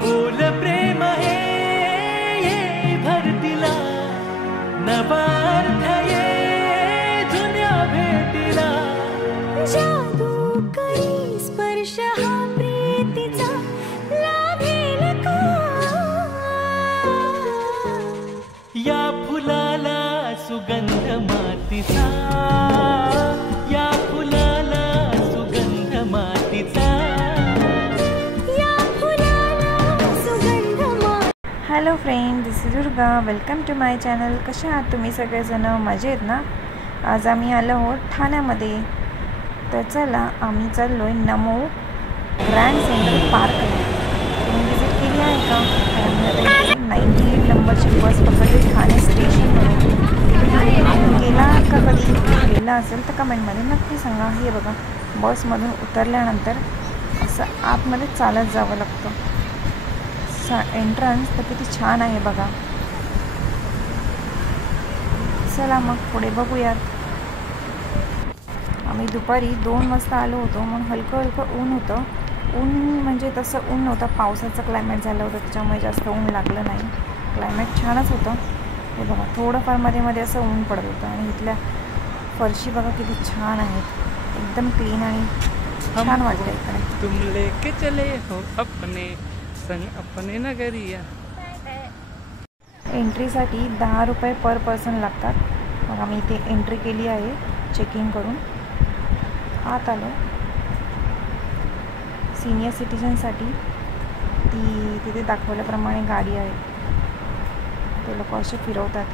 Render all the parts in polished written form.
बोल प्रेम हे ये भरतीला नवा अर्थ ये जुन्या भेटीला जादू करी स्पर्श हा प्रीतीचा लाभेल का या फुलाला सुगंध मातीचा या फुलाला सुगंध मातीचा या फुलाला सुगंध hello friend, this is Durga. Welcome to my channel. कसे आहात तुम्ही सगळेजण? मजेत ना? आज आम्ही आलो आहोत ठाण्यामध्ये. तर चला, आम्ही चाललो आहे नमो ग्रँड सेंट्रल पार्क. तुम्ही विजिट केली आहे का? आम्ही आता 98 नंबरची बस पकडली ठाणे स्टेशनवरून. गेला का कधी? गेला असेल तर कमेंटमध्ये नक्की सांगा. हे बघा, बसमधून उतरल्यानंतर असं आतमध्ये चालत जावं लागतं. एंट्रन्स तर किती छान आहे बघा. चला मग पुढे बघूयात. आम्ही दुपारी 2 वाजता आलो होतो. मग हलकं ऊन होतं. ऊन म्हणजे तसं ऊन नव्हतं, पावसाचं क्लायमेट झालं होतं, त्याच्यामुळे जास्त ऊन लागलं नाही. क्लायमेट छानच होतं. हे बघा, थोडंफार मध्ये मध्ये असं ऊन पडत होतं. आणि इथल्या फरशी बघा किती छान आहेत, एकदम क्लीन आणि छान वाटतं इकडे. तुम लेके चले हो अपने संग अपने नगरिया. एंट्रीसाठी 10 रुपये पर पर्सन लागतात. मग आम्ही इथे एंट्री केली आहे, चेकिंग करून आत आलो. सिनियर सिटीजनसाठी तिथे दाखवल्याप्रमाणे गाडी आहे. ते लोक असे फिरवतात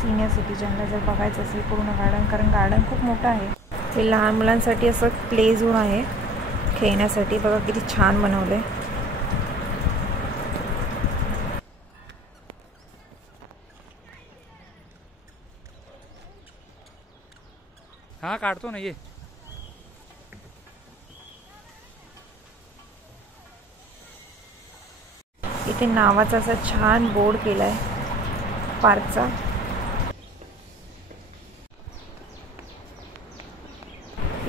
सिनियर सिटीजनला जर बघायचं असेल पूर्ण गार्डन, कारण गार्डन खूप मोठं आहे. ते लहान मुलांसाठी असं प्ले झोन आहे खेळण्यासाठी. बघा किती छान बनवलं आहे. हा काढतो ना ये. इथे नावाचा असा छान बोर्ड केला आहे पार्कचा.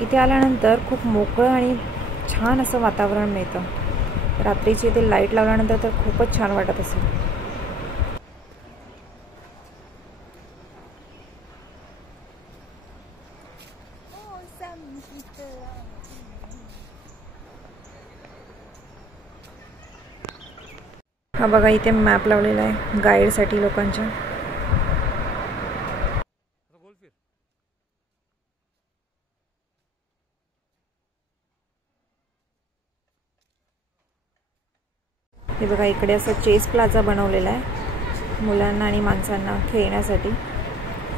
इथे आल्यानंतर खूप मोकळं आणि छान असं वातावरण मिळतं. रात्रीची इथे लाईट लावल्यानंतर तर खूपच छान वाटत असेल. हा बघा, इथे मॅप लावलेला आहे गाईडसाठी लोकांच्या. हे बघा, इकडे असं चेस प्लाझा बनवलेला आहे मुलांना आणि माणसांना खेळण्यासाठी.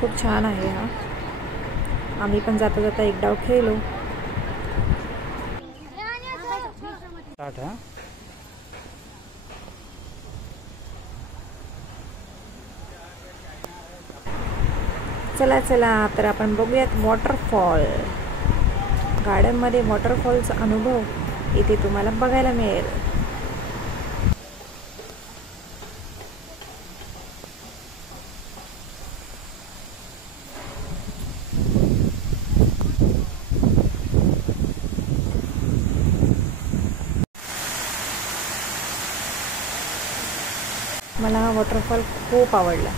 खूप छान आहे हा. आम्ही पण जाता जाता एक डाव खेळलो. चला चला, तर आपण बघूयात वॉटरफॉल. गार्डनमध्ये वॉटरफॉलचा अनुभव इथे तुम्हाला बघायला मिळेल. मला हा वॉटरफॉल खूप आवडला,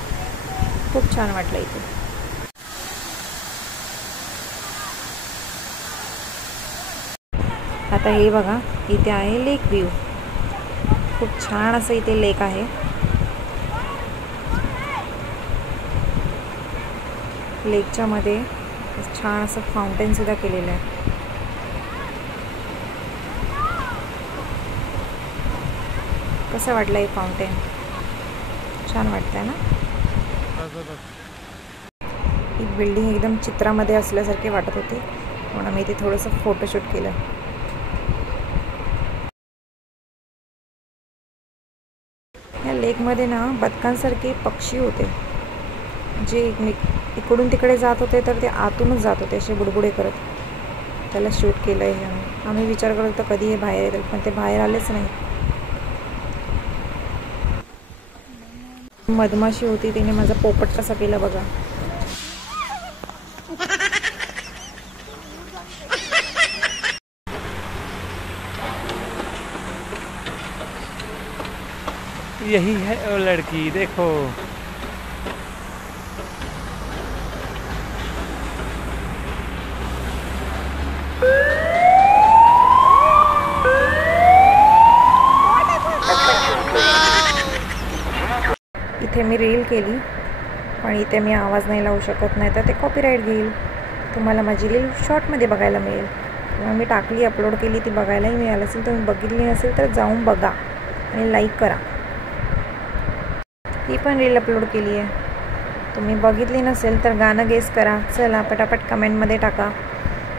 खूप छान वाटलं इथे. आता हे बघा, इथे आहे लेक व्ह्यू. खूप छान असं इथे लेक आहे. लेकच्या मध्ये छान असं फाउंटेन सुद्धा केलेलं आहे. कसं वाटलं हे फाउंटेन? छान वाटतंय ना? ही बिल्डिंग एकदम चित्रामध्ये असल्यासारखी वाटत होती, म्हणून आम्ही इथे थोडंसं फोटोशूट केलं. या लेकमध्ये ना बदकांसारखे पक्षी होते, जे इकडून तिकडे जात होते, तर ते आतूनच जात होते असे बुडबुडे करत. त्याला शूट केलं आहे आम्ही. विचार करत होतो कधी हे बाहेर येतील, पण ते बाहेर आलेच नाही. मधमाशी होती, तिने माझा पोपट कसा केला बघा. यही है वो लड़की, देखो। इथे मी रील केली, पण इथे मी आवाज नाही लावू शकत, नाही तर ते कॉपीराईट घेईल. तुम्हाला माझी रील शॉर्टमध्ये बघायला मिळेल किंवा मी टाकली, अपलोड केली, ती बघायलाही मिळालं असेल. तुम्ही बघितली नसेल तर जाऊन बघा आणि लाईक करा. ही पण रील अपलोड केली आहे, तुम्ही बघितली नसेल तर गाणं गेस करा. चला पटापट कमेंटमध्ये टाका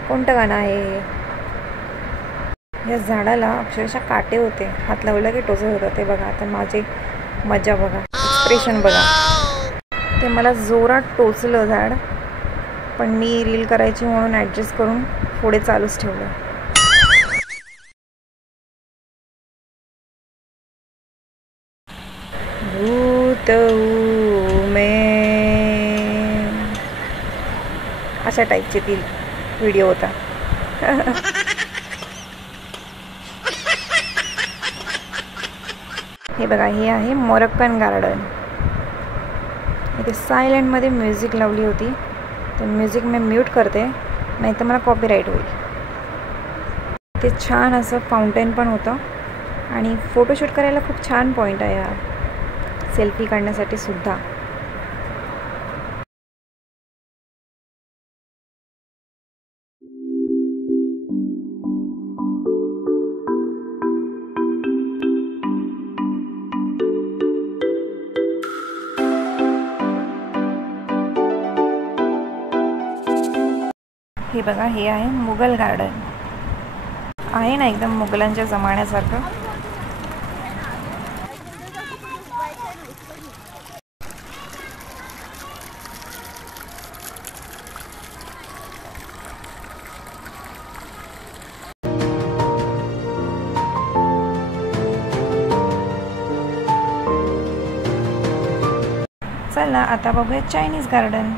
कोणतं गाणं आहे हे. या झाडाला अक्षरशः काटे होते, हात लावला की टोचत होतं. ते बघा, आता माझी मजा बघा, एक्सप्रेशन बघा. ते मला जोरात टोचलं झाड, पण मी रील करायची म्हणून ॲडजस्ट करून पुढे चालूच ठेवलं. भूत में अशा टाईपची ती व्हिडिओ होता. हे बघा, हे आहे मोरक्कन गार्डन. इथे सायलेंटमध्ये म्युझिक लावली होती, तर म्युझिक मी म्यूट करते, नाही तर मला कॉपीराईट होईल. ते छान असं फाउंटेन पण होतं आणि फोटोशूट करायला खूप छान पॉईंट आहे हा, सेल्फी काढण्यासाठी सुद्धा. हे बघा, हे आहे मुघल गार्डन. आहे ना एकदम मुघलांच्या जमान्यासारखं. चला आता बघूया चायनीज गार्डन.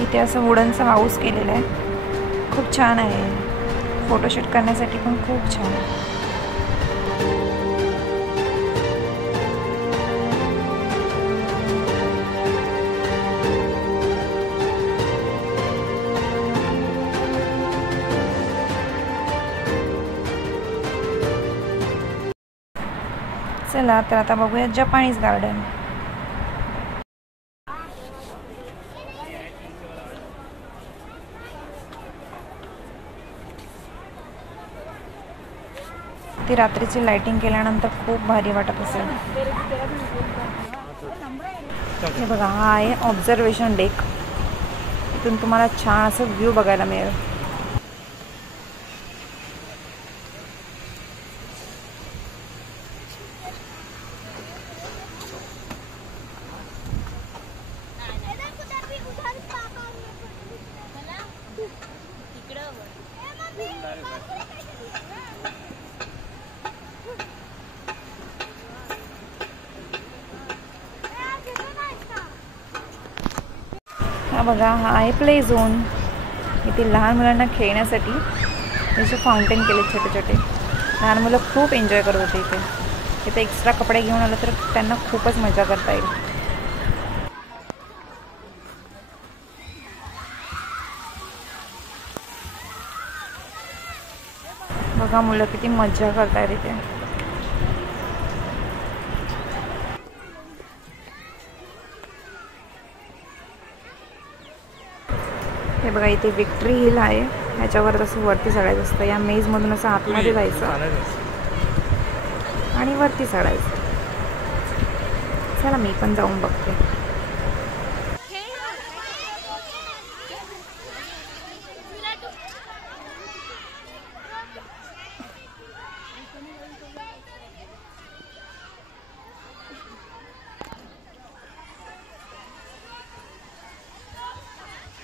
इथे असं वुडनचं हाऊस केलेलं आहे, खूप छान आहे. फोटोशूट करण्यासाठी पण खूप छान आहे. चला तर आता बघूया जपानीज गार्डन. ती रात्रीची लाइटिंग केल्यानंतर खूप भारी वाटत असेल. हे बघा, हा आहे ऑब्झर्वेशन डेक. इथून तुम्हाला छान असं व्ह्यू बघायला मिळेल. हा बघा, हा आहे प्ले झोन. इथे लहान मुलांना खेळण्यासाठी असे फाउंटेन केले छोटे छोटे. लहान मुलं खूप एन्जॉय करत होते इथे. इथे एक्स्ट्रा कपडे घेऊन आलं तर त्यांना खूपच मजा करता येईल. बघा मुलं किती मजा करतायत इथे. हे बघा, इथे विक्ट्री हिल आहे. ह्याच्यावर असं वरती चढायचं असतं. या मेजमधून असं आतमध्ये जायचं आणि वरती चढायचं. चला मी पण जाऊन बघते.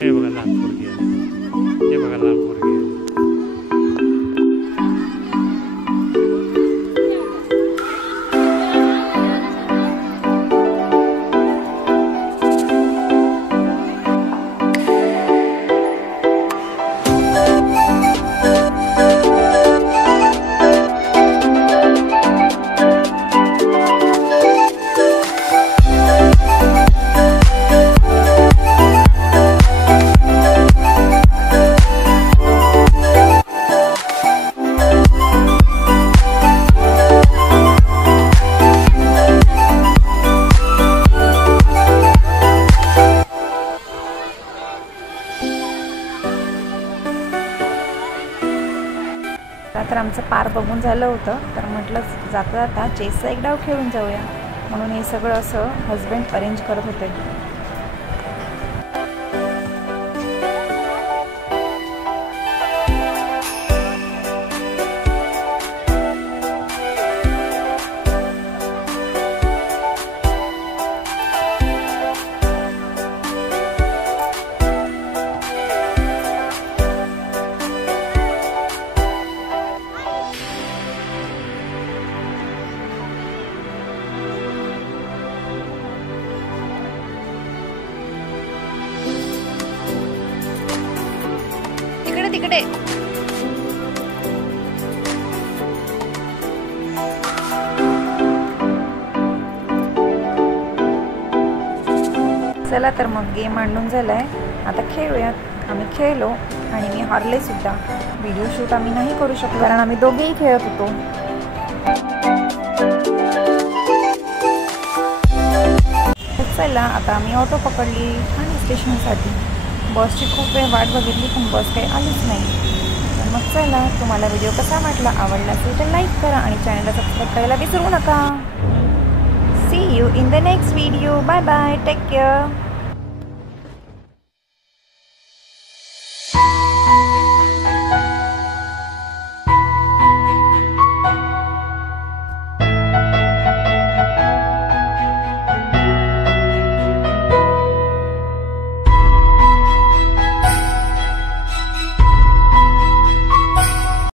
हे बघा, लहान पोरगी आली, हे बघा लहान पोरगी आली. तर आमचं पार बघून झालं होतं, तर म्हटलं जाता जाता चेसचा एक डाव खेळून जाऊया, म्हणून हे सगळं असं हजबंड अरेंज करत होते. तिकडे चला तर मग गेम मांडून झालाय, आता खेळूयात. आम्ही खेळलो आणि मी हारले सुद्धा. व्हिडिओ शूट आम्ही नाही करू शकलो कारण आम्ही दोघेही खेळत होतो. चला आता आम्ही ऑटो पकडली ठाणे स्टेशनसाठी. बसची खूप वेळ वाट बघितली पण बस काही आलीच नाही. तर मग चला, तुम्हाला व्हिडिओ कसा वाटला, आवडला असेल तर लाईक करा आणि चॅनलला सबस्क्राईब करायला विसरू नका. See you in the next video. Bye bye, take care.